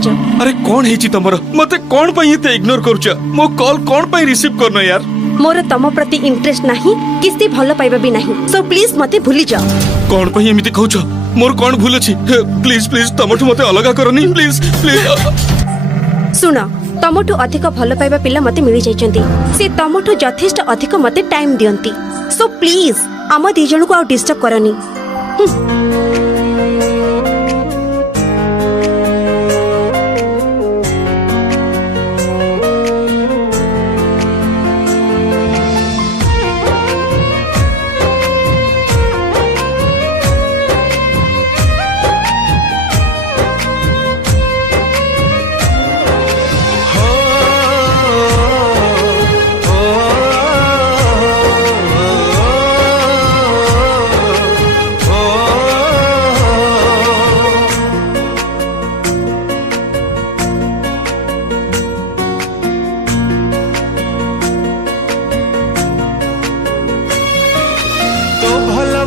करछ। अरे कौन है तमर मते कौन पई एते इग्नोर करछ मो कॉल कौन पई रिसीव करनो यार मोर तम प्रति इंटरेस्ट नहीं किसी भल पाइबा भी नहीं सो प्लीज मते भूली जा। कौन पई एमिति कहउछ मोर कौन भूल अछि प्लीज प्लीज तमठु मते अलगा करनी प्लीज प्लीज सुन तमठु अधिक भल पाइबा पिला मते मिली जाइचंती से तमठु यथेष्ट अधिक मते टाइम दियंती सो प्लीज आम दी जन को आ डिस्टर्ब करनी।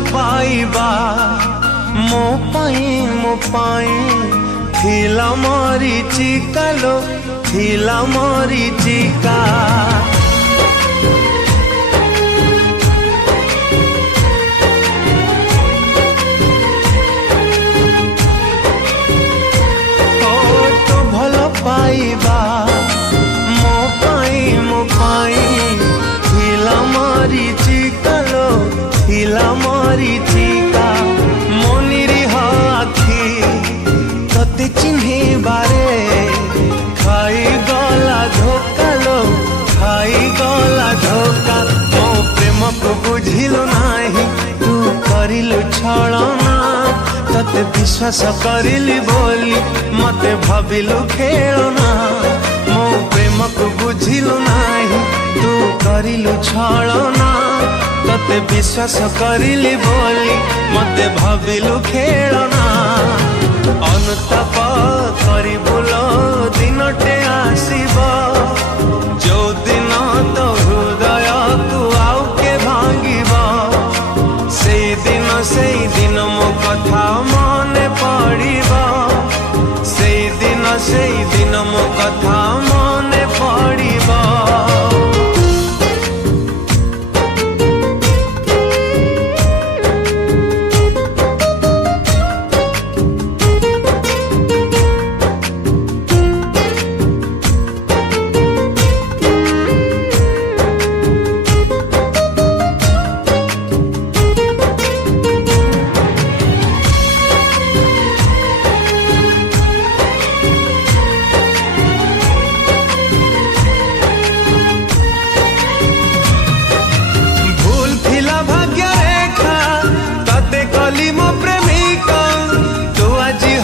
पाइबा मो पाई थिला मोरी चिकालो थिला मोरी चिका ओ तो भल पाइबा मो पाई थिला मोरी चिकालो थिला मोरी चिका मोनिरी आखी तते चिन्हे बारे खाई गला धोका लो खाई गला धोका मो प्रेम को बुझिलो नाही तू करिलु छलना तते विश्वास करिली बोली मते भाबिलु खेलना मो प्रेम को बुझिलो नाही तू करिलु छलना तते विश्वास करिली बोली मते भाबिलु खेलना अनुताप करी बोलो दिनटे आसीब जो दिन तो हृदय को आउ के भांगिब से दिन मो कथा मने पड़िब से दिन मो कथा मने पड़िब।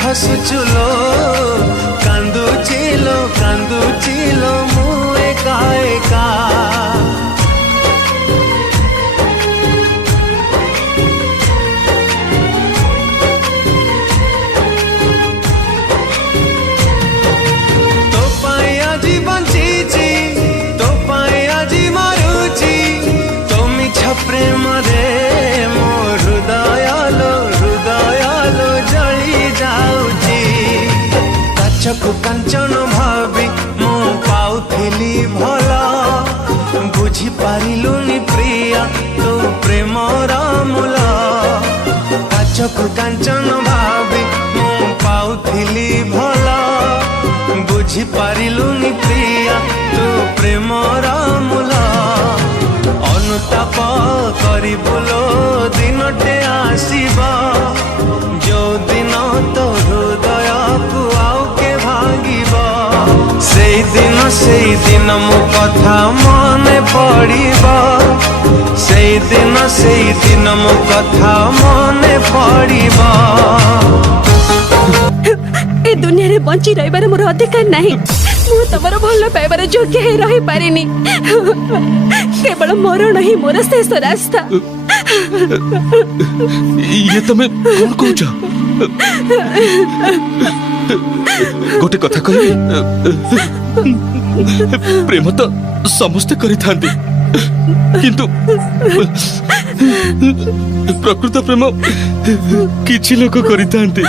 हसुचुलो कांदू चिलो मुए एका तो पाई आजी बंचीची तो पाई आजी मारुची तो मिछा प्रेम रे मो हृदयालो जली जाऊची काचकु कांचन भावी मु पाउथिली भला बुझी पारिलुनी प्रिया तो प्रेमर मूल काचकु कांचन भावी मु पाउथिली भला बुझी पारिलुनी प्रिया तो प्रेमर मूल अनुताप करी बोलो दिनटे आसीबा जो दिन तो हृदय को आउ के भांगिब से दिन मो कथा मने पड़िब से दिन मो कथा मने पड़िब। ए दुनिया रे बंची रहिबार मोर अधिकार नाही मु तमर भल पाइबार योग्य हे रहि पारिनी केवल मरण ही मोर शेष रास्ता। ये तमे कौन कहूछ गोटे कथा कहि प्रेम तो समस्ते करि थांती किंतु प्रकृत प्रेम किछि लोक करि थांती।